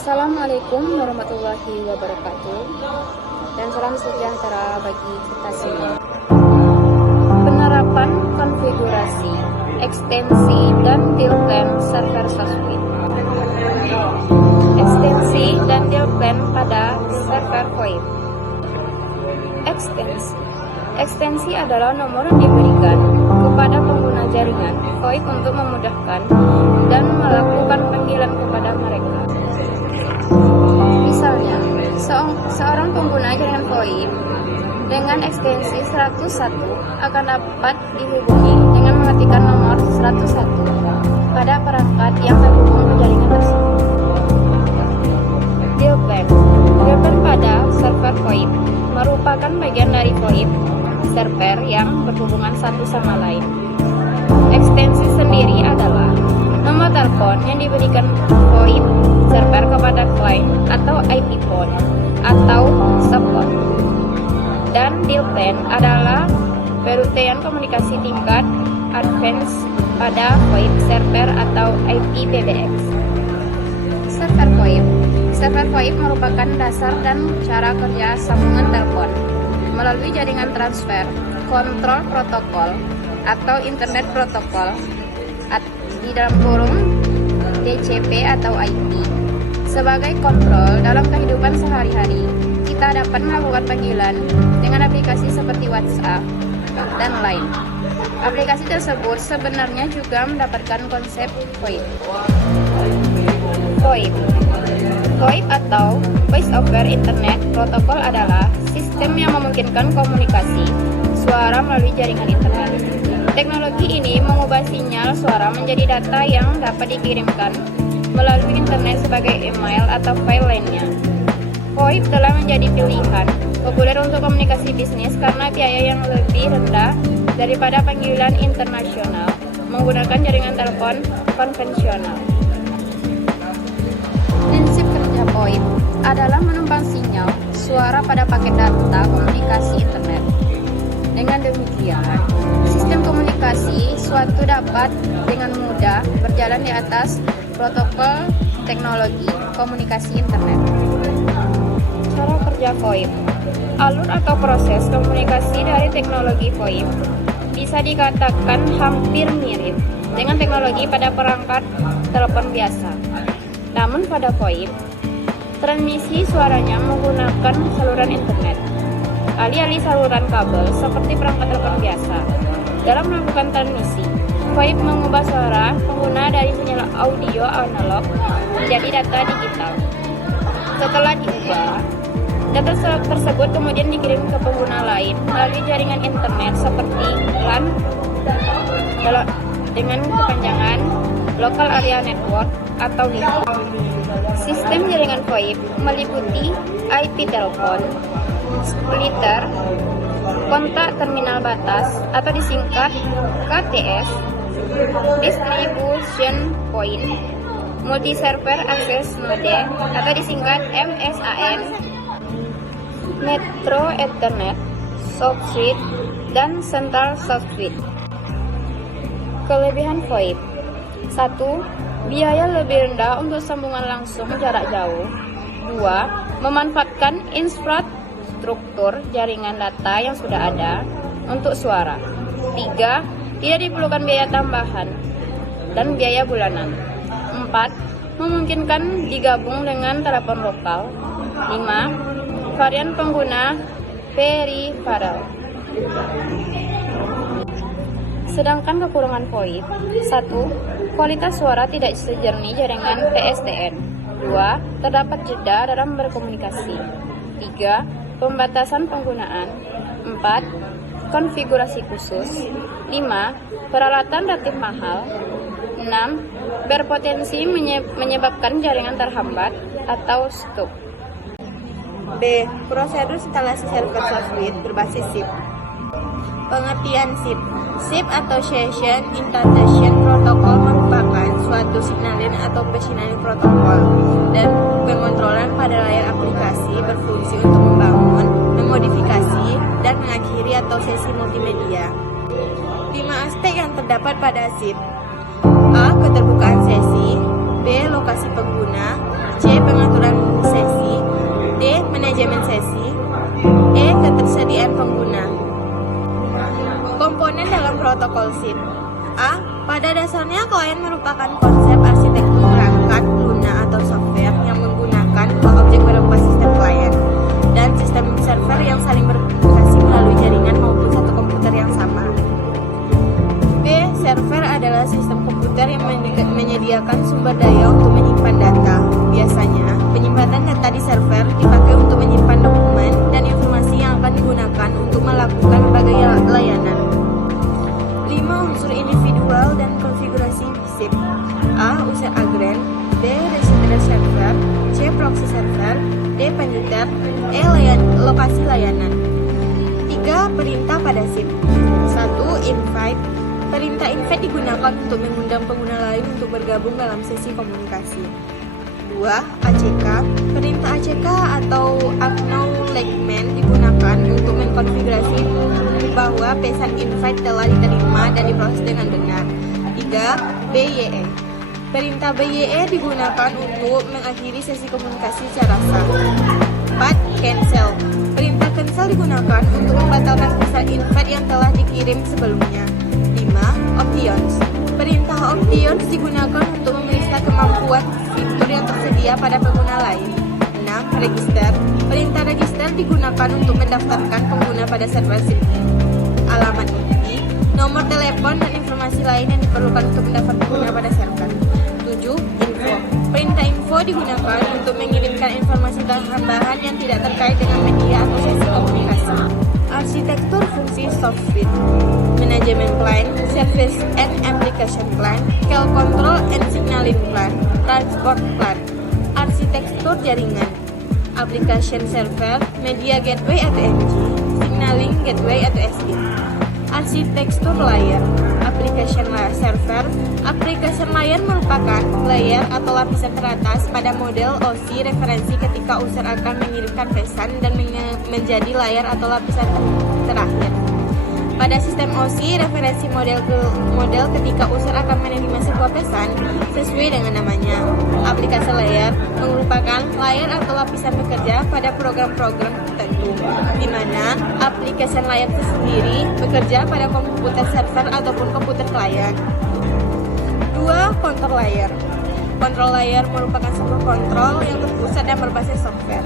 Assalamualaikum warahmatullahi wabarakatuh, dan salam sejahtera bagi kita semua. Penerapan konfigurasi, ekstensi, dan deal plan server SOSWIT. Ekstensi dan deal plan pada server VoIP. Ekstensi adalah nomor yang diberikan kepada pengguna jaringan VoIP untuk memudahkan dan melakukan panggilan kepada mereka. Misalnya, seorang pengguna jaringan VoIP dengan ekstensi 101 akan dapat dihubungi dengan mengetikkan nomor 101 pada perangkat yang terhubung ke jaringan tersebut. Deal plan pada server VoIP merupakan bagian dari VoIP server yang berhubungan satu sama lain. Ekstensi sendiri adalah nomor telepon yang diberikan VoIP server kepada klien atau IP phone atau support. Dan deal plan adalah perutaian komunikasi tingkat advance pada VoIP server atau IPPBX. Server VoIP merupakan dasar dan cara kerja sambungan telepon melalui jaringan transfer kontrol protokol atau internet protokol di dalam kurung DCP atau IP. Sebagai kontrol dalam kehidupan sehari-hari, kita dapat melakukan panggilan dengan aplikasi seperti WhatsApp dan lain. Aplikasi tersebut sebenarnya juga mendapatkan konsep VoIP. VoIP atau Voice over Internet Protocol adalah sistem yang memungkinkan komunikasi suara melalui jaringan internet. Teknologi ini mengubah sinyal suara menjadi data yang dapat dikirimkan melalui internet sebagai email atau file lainnya. VoIP telah menjadi pilihan populer untuk komunikasi bisnis karena biaya yang lebih rendah daripada panggilan internasional menggunakan jaringan telepon konvensional. Prinsip kerja VoIP adalah menumpang sinyal suara pada paket data komunikasi internet. Dengan demikian, sistem komunikasi suatu dapat dengan mudah berjalan di atas protokol teknologi komunikasi internet. Cara kerja VoIP. Alur atau proses komunikasi dari teknologi VoIP bisa dikatakan hampir mirip dengan teknologi pada perangkat telepon biasa. Namun pada VoIP, transmisi suaranya menggunakan saluran internet, alih-alih saluran kabel seperti perangkat telepon biasa. Dalam melakukan transmisi, VoIP mengubah suara pengguna dari sinyal audio analog menjadi data digital. Setelah diubah, data tersebut kemudian dikirim ke pengguna lain melalui jaringan internet seperti LAN dengan kepanjangan Local Area Network atau LAN. Sistem jaringan VoIP meliputi IP telepon, splitter, kontak terminal batas atau disingkat KTS, distribution point, multi-server access node atau disingkat MSAN, Metro Ethernet, SOSWIT, dan Central SOSWIT. Kelebihan VoIP: 1. Biaya lebih rendah untuk sambungan langsung jarak jauh. 2. Memanfaatkan infrastruktur jaringan data yang sudah ada untuk suara. 3. Tidak diperlukan biaya tambahan dan biaya bulanan. 4. Memungkinkan digabung dengan telepon lokal. 5. Varian pengguna peripheral. Sedangkan kekurangan VoIP: 1. Kualitas suara tidak sejernih jaringan PSTN. 2. Terdapat jeda dalam berkomunikasi. 3. Pembatasan penggunaan. 4. Konfigurasi khusus. 5. Peralatan relatif mahal. 6. Berpotensi menyebabkan jaringan terhambat atau stuck. B. Prosedur instalasi server SOSWIT berbasis SIP. Pengertian SIP. SIP atau Session Invitation Protocol merupakan suatu signaling atau pesignaling protokol dan pengontrolan pada layar aplikasi berfungsi untuk membangun, memodifikasi, dan mengakhiri atau sesi multimedia. 5 aspek yang terdapat pada SIP: A. Keterbukaan sesi. B. Lokasi pengguna. C. Pengaturan protokol SIP. A. Pada dasarnya klien merupakan konsep arsitektur perangkat lunak atau software yang menggunakan objek berbasis sistem klien dan sistem server yang saling berkomunikasi melalui jaringan maupun satu komputer yang sama. B. Server adalah sistem komputer yang menyediakan sumber daya untuk menyimpan data. Biasanya, penyimpanan data di server dipakai untuk menyimpan dokumen dan informasi yang akan digunakan untuk melakukan berbagai layanan. 5. Unsur individual dan konfigurasi SIP. A. User agent, B. Register server, C. Proxy server, D. Penyetor, E. Lokasi layanan. 3. Perintah pada SIP. 1. Invite. Perintah invite digunakan untuk mengundang pengguna lain untuk bergabung dalam sesi komunikasi. 2. ACK. Perintah ACK atau acknowledgement digunakan untuk mengkonfigurasi bahwa pesan invite telah diterima dan diproses dengan benar. 3. BYE. Perintah BYE digunakan untuk mengakhiri sesi komunikasi secara sah. 4. Cancel. Perintah cancel digunakan untuk membatalkan pesan invite yang telah dikirim sebelumnya. 5. Options. Perintah options digunakan untuk memeriksa kemampuan fitur yang tersedia pada pengguna lain. 6. Register. Perintah register digunakan untuk mendaftarkan pengguna pada server SIP. Alamat IP, nomor telepon, dan informasi lain yang diperlukan untuk mendaftar pengguna pada server. 7. Info. Perintah info digunakan untuk mengirimkan informasi tambahan yang tidak terkait dengan media atau sesi komunikasi. Arsitektur fungsi software. Manajemen plan, service and application plan, call control and signaling plan, transport plan. Arsitektur jaringan. Application server, media gateway atau MG, signaling gateway atau SD. Arsitektur layer. Application server. Application layer merupakan layer atau lapisan teratas pada model OSI referensi ketika user akan mengirimkan pesan dan menjadi layar atau lapisan terakhir. Pada sistem OSI, referensi model ketika user akan menerima sebuah pesan sesuai dengan namanya. Aplikasi layer merupakan layar atau lapisan bekerja pada program-program tertentu, di mana aplikasi layer itu sendiri bekerja pada komputer server ataupun komputer klien. 2. Control layer. Control layer merupakan sebuah kontrol yang terpusat dan berbasis software.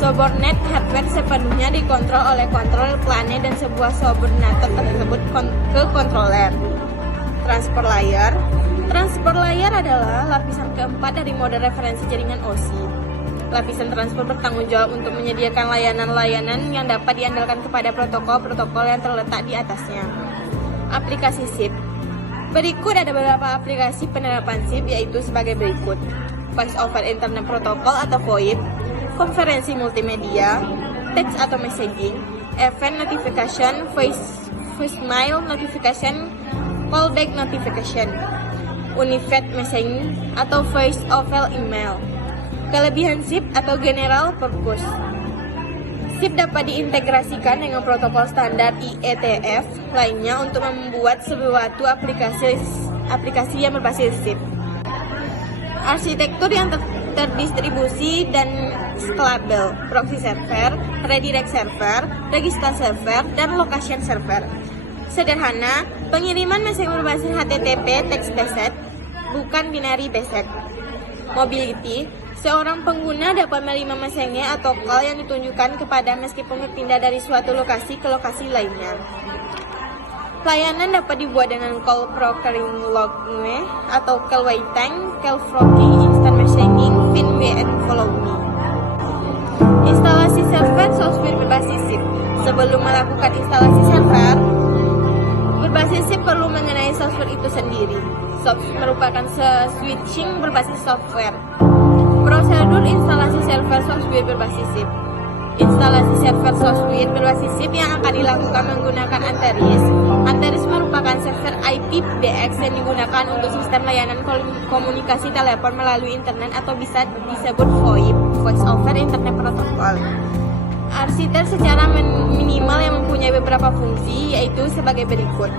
Subordinate hardware sepenuhnya dikontrol oleh control plane dan sebuah subordinator tersebut ke controller. Transport layer. Transport layer adalah lapisan keempat dari model referensi jaringan OSI. Lapisan transport bertanggung jawab untuk menyediakan layanan-layanan yang dapat diandalkan kepada protokol-protokol yang terletak di atasnya. Aplikasi SIP. Berikut ada beberapa aplikasi penerapan SIP, yaitu sebagai berikut. Voice over Internet Protocol atau VoIP, konferensi multimedia, text atau messaging, event notification, voicemail notification, callback notification, unified messaging atau voice over email. Kelebihan SIP atau general purpose. SIP dapat diintegrasikan dengan protokol standar IETF lainnya untuk membuat suatu aplikasi yang berbasis SIP. Arsitektur yang terdistribusi dan scalable, proxy server, redirect server, register server, dan location server. Sederhana, pengiriman message berbasis HTTP text-based, bukan binary based. Mobility, seorang pengguna dapat menerima message atau call yang ditunjukkan kepada meskipun berpindah dari suatu lokasi ke lokasi lainnya. Pelayanan dapat dibuat dengan call procuring logme atau call waiting, call forking, instant messaging, FinWe, and follow me. Instalasi server software berbasis SIP. Sebelum melakukan instalasi server berbasis SIP perlu mengenai software itu sendiri. Software merupakan switching berbasis software. Prosedur instalasi server software berbasis SIP. Instalasi server software berbasis SIP yang akan dilakukan menggunakan Anterix. Anterix merupakan server IPv6 yang digunakan untuk sistem layanan komunikasi telepon melalui internet atau bisa disebut VoIP, Voice over Internet Protocol. Arsitektur secara minimal yang mempunyai beberapa fungsi, yaitu sebagai berikut.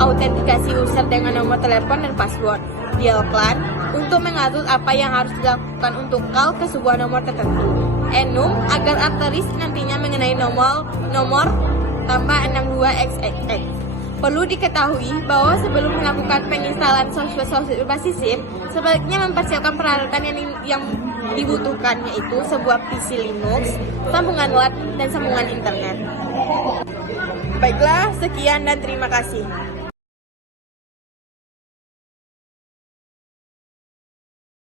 Autentikasi user dengan nomor telepon dan password. Dial plan untuk mengatur apa yang harus dilakukan untuk call ke sebuah nomor tertentu. Enum agar Arteris nantinya mengenai nomor tambah 62xxx. Perlu diketahui bahwa sebelum melakukan penginstalan software berbasis SIP, sebaiknya mempersiapkan peralatan yang dibutuhkan, yaitu sebuah PC Linux, sambungan WAN, dan sambungan internet. Baiklah, sekian dan terima kasih.